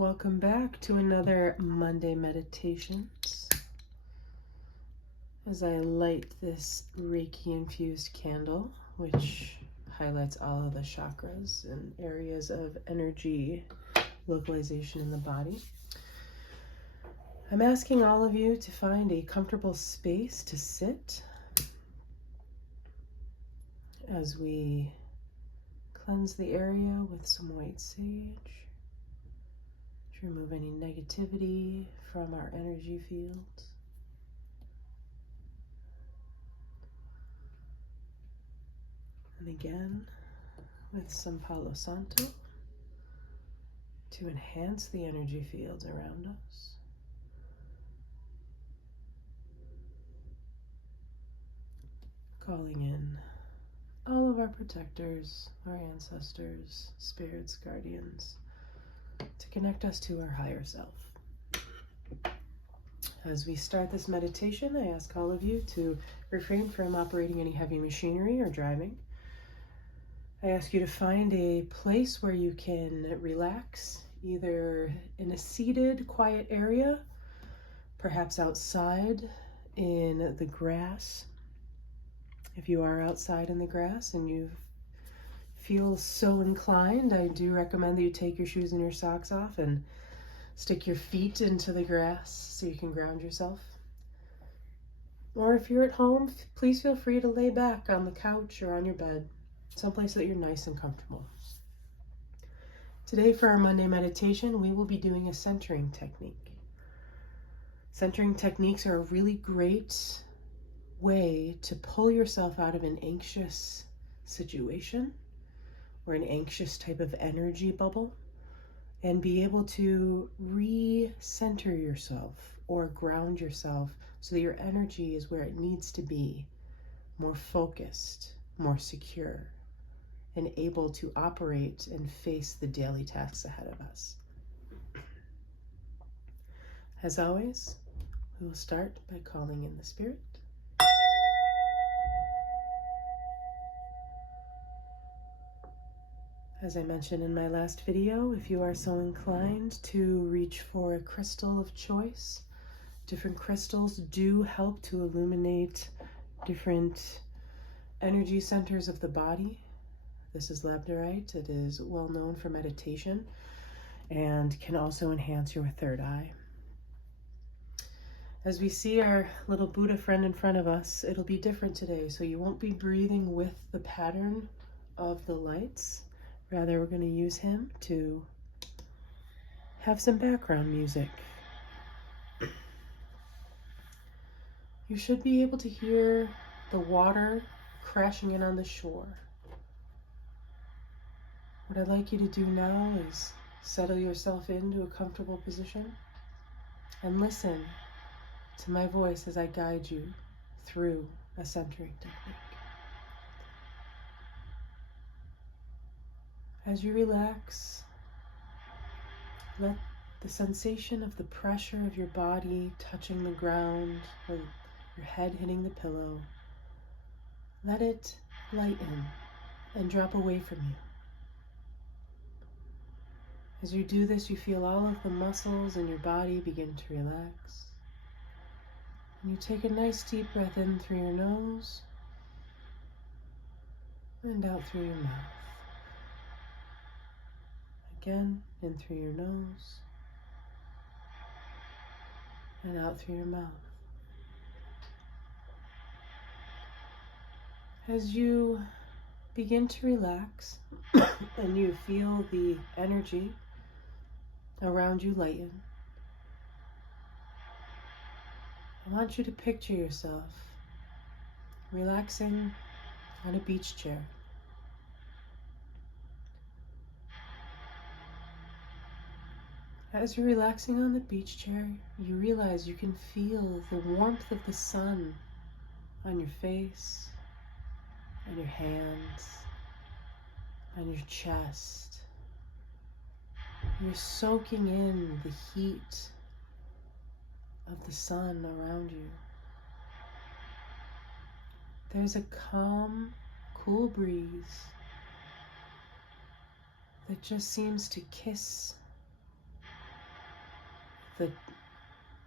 Welcome back to another Monday Meditations. As I light this Reiki infused candle, which highlights all of the chakras and areas of energy localization in the body, I'm asking all of you to find a comfortable space to sit as we cleanse the area with some white sage. Remove any negativity from our energy fields. And again, with some Palo Santo to enhance the energy fields around us. Calling in all of our protectors, our ancestors, spirits, guardians, to connect us to our higher self. As we start this meditation, I ask all of you to refrain from operating any heavy machinery or driving. I ask you to find a place where you can relax, either in a seated, quiet area, perhaps outside in the grass. If you are outside in the grass and you feel so inclined, I do recommend that you take your shoes and your socks off and stick your feet into the grass so you can ground yourself. Or if you're at home, please feel free to lay back on the couch or on your bed, someplace that you're nice and comfortable. Today for our Monday meditation, we will be doing a centering technique. Centering techniques are a really great way to pull yourself out of an anxious situation or an anxious type of energy bubble and be able to re-center yourself or ground yourself so that your energy is where it needs to be, more focused, more secure, and able to operate and face the daily tasks ahead of us. As always, we will start by calling in the spirit. As I mentioned in my last video, if you are so inclined to reach for a crystal of choice, different crystals do help to illuminate different energy centers of the body. This is labradorite. It is well known for meditation and can also enhance your third eye. As we see our little Buddha friend in front of us, it'll be different today, so you won't be breathing with the pattern of the lights. Rather, we're going to use him to have some background music. You should be able to hear the water crashing in on the shore. What I'd like you to do now is settle yourself into a comfortable position and listen to my voice as I guide you through a centering technique. As you relax, let the sensation of the pressure of your body touching the ground or your head hitting the pillow, let it lighten and drop away from you. As you do this, you feel all of the muscles in your body begin to relax. And you take a nice deep breath in through your nose and out through your mouth. Again, in through your nose and out through your mouth. As you begin to relax and you feel the energy around you lighten, I want you to picture yourself relaxing on a beach chair. As you're relaxing on the beach chair, you realize you can feel the warmth of the sun on your face, on your hands, on your chest. You're soaking in the heat of the sun around you. There's a calm, cool breeze that just seems to kiss the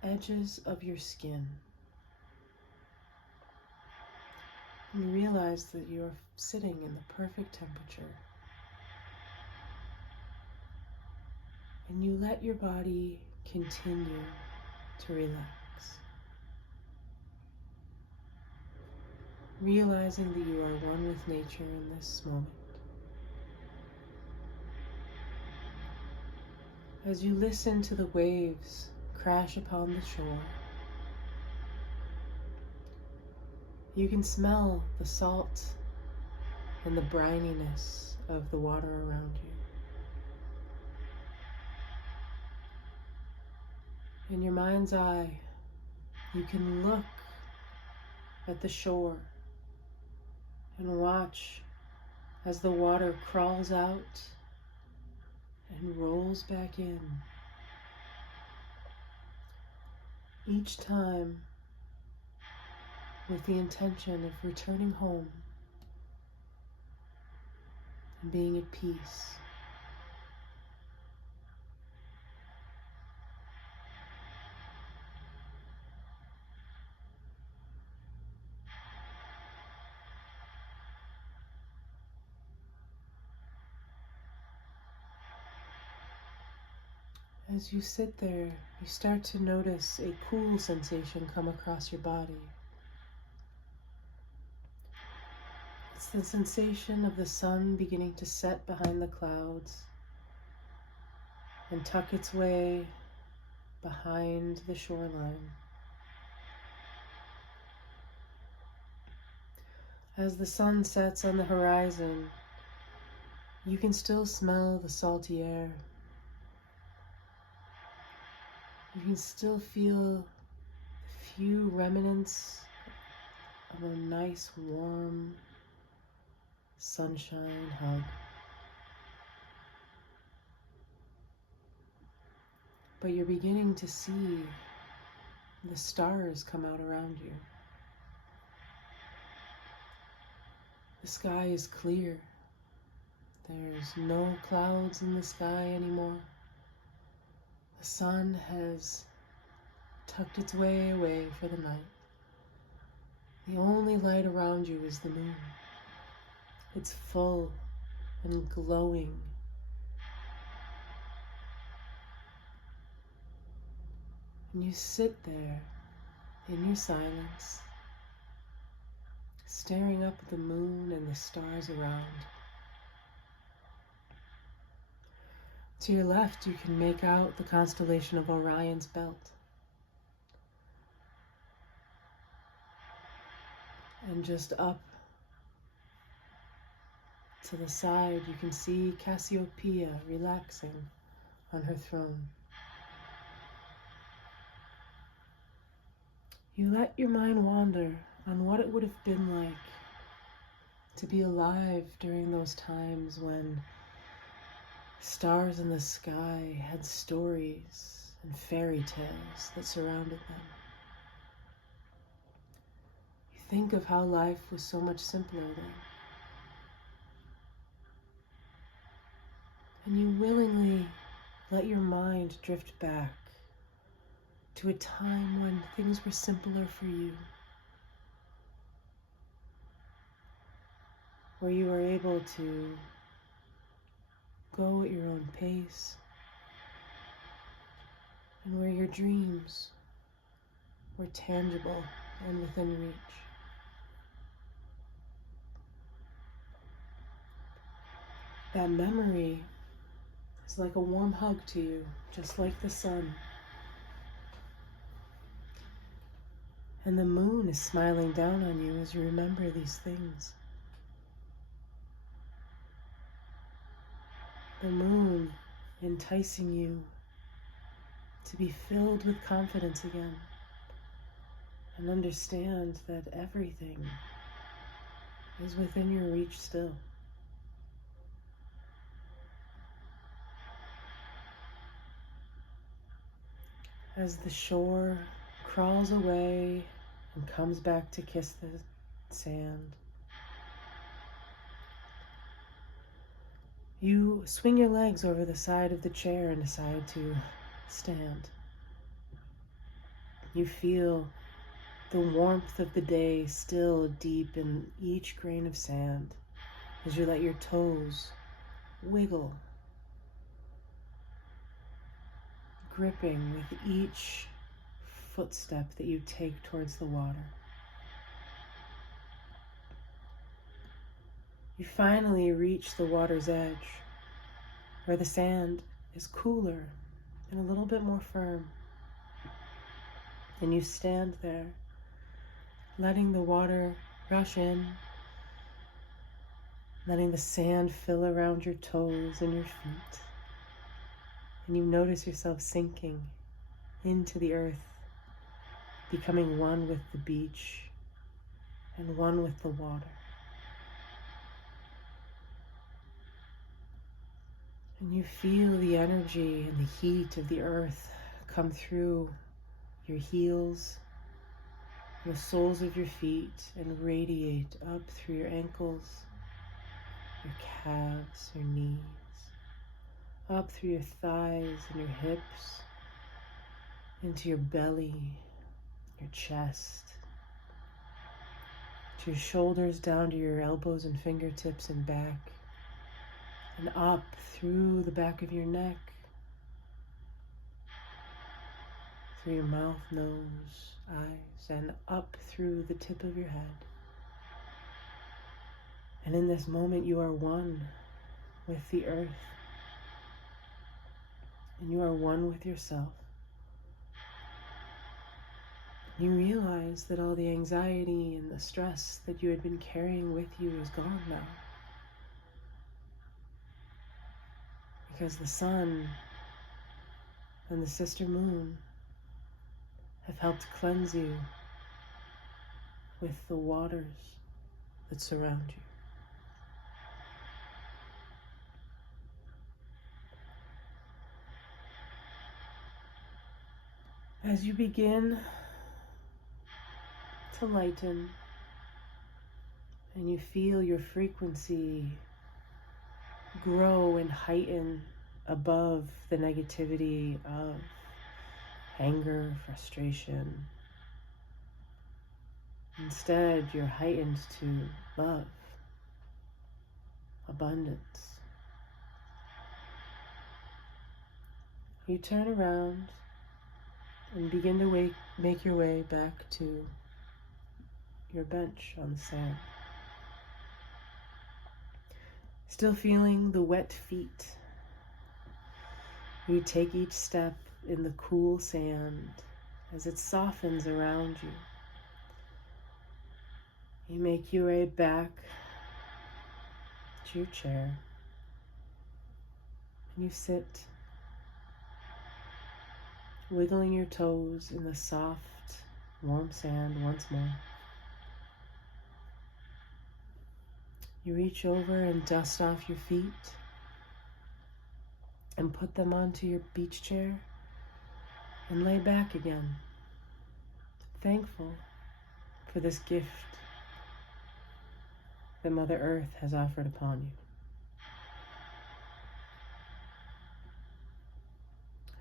edges of your skin. You realize that you're sitting in the perfect temperature. And you let your body continue to relax. Realizing that you are one with nature in this moment. As you listen to the waves crash upon the shore, you can smell the salt and the brininess of the water around you. In your mind's eye, you can look at the shore and watch as the water crawls out and rolls back in. Each time with the intention of returning home and being at peace. As you sit there, you start to notice a cool sensation come across your body. It's the sensation of the sun beginning to set behind the clouds and tuck its way behind the shoreline. As the sun sets on the horizon, you can still smell the salty air. You can still feel a few remnants of a nice warm sunshine hug. But you're beginning to see the stars come out around you. The sky is clear. There's no clouds in the sky anymore. The sun has tucked its way away for the night. The only light around you is the moon. It's full and glowing. And you sit there in your silence, staring up at the moon and the stars around. To your left, you can make out the constellation of Orion's belt. And just up to the side, you can see Cassiopeia relaxing on her throne. You let your mind wander on what it would have been like to be alive during those times when stars in the sky had stories and fairy tales that surrounded them. You think of how life was so much simpler then. And you willingly let your mind drift back to a time when things were simpler for you, where you were able to go at your own pace, and where your dreams were tangible and within reach. That memory is like a warm hug to you, just like the sun. And the moon is smiling down on you as you remember these things. The moon enticing you to be filled with confidence again and understand that everything is within your reach still. As the shore crawls away and comes back to kiss the sand, you swing your legs over the side of the chair and decide to stand. You feel the warmth of the day still deep in each grain of sand as you let your toes wiggle, gripping with each footstep that you take towards the water. You finally reach the water's edge, where the sand is cooler and a little bit more firm. And you stand there, letting the water rush in, letting the sand fill around your toes and your feet. And you notice yourself sinking into the earth, becoming one with the beach and one with the water. And you feel the energy and the heat of the earth come through your heels, the soles of your feet, and radiate up through your ankles, your calves, your knees, up through your thighs and your hips, into your belly, your chest, to your shoulders, down to your elbows and fingertips and back, and up through the back of your neck, through your mouth, nose, eyes, and up through the tip of your head. And in this moment, you are one with the earth, and you are one with yourself. You realize that all the anxiety and the stress that you had been carrying with you is gone now. Because the sun and the sister moon have helped cleanse you with the waters that surround you. As you begin to lighten and you feel your frequency grow and heighten above the negativity of anger, frustration. Instead, you're heightened to love, abundance. You turn around and begin to make your way back to your bench on the sand. Still feeling the wet feet. You take each step in the cool sand as it softens around you. You make your way back to your chair. And you sit, wiggling your toes in the soft, warm sand once more. You reach over and dust off your feet and put them onto your beach chair and lay back again, thankful for this gift that Mother Earth has offered upon you.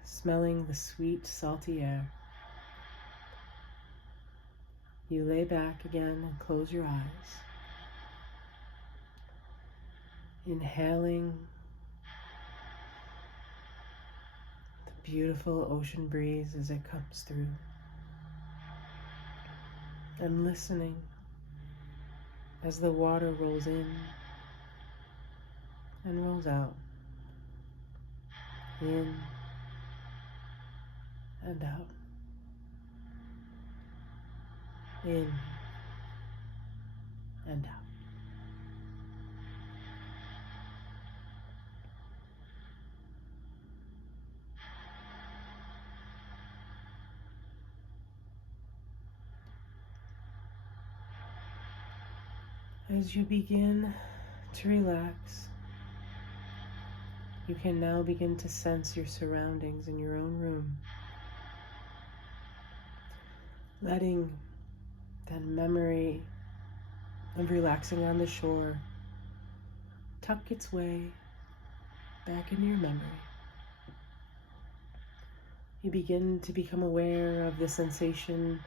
Smelling the sweet, salty air, you lay back again and close your eyes. Inhaling the beautiful ocean breeze as it comes through, and listening as the water rolls in and rolls out, in and out, in and out. As you begin to relax, you can now begin to sense your surroundings in your own room, letting that memory of relaxing on the shore tuck its way back into your memory. You begin to become aware of the sensation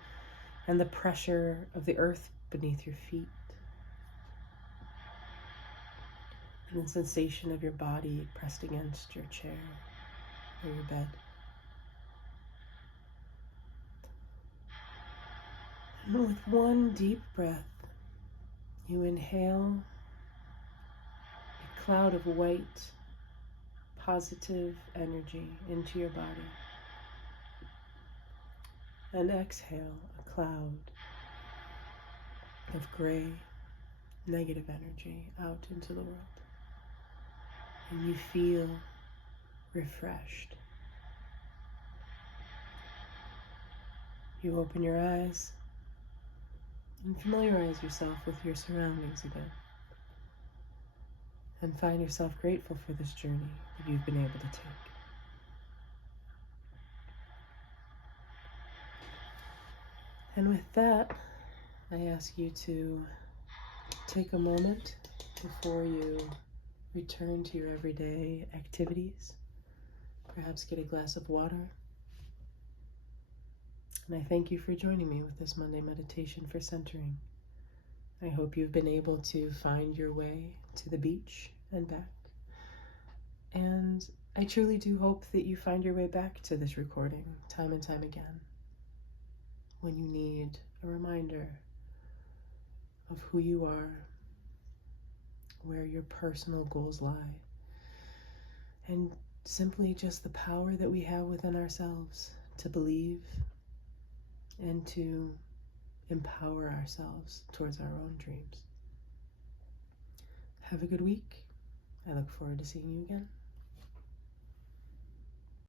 and the pressure of the earth beneath your feet, and the sensation of your body pressed against your chair or your bed. And with one deep breath, you inhale a cloud of white, positive energy into your body, and exhale a cloud of gray, negative energy out into the world. And you feel refreshed. You open your eyes and familiarize yourself with your surroundings again, and find yourself grateful for this journey that you've been able to take. And with that, I ask you to take a moment before you return to your everyday activities. Perhaps get a glass of water. And I thank you for joining me with this Monday meditation for centering. I hope you've been able to find your way to the beach and back. And I truly do hope that you find your way back to this recording time and time again when you need a reminder of who you are, where your personal goals lie, and simply just the power that we have within ourselves to believe and to empower ourselves towards our own dreams. Have a good week. I look forward to seeing you again.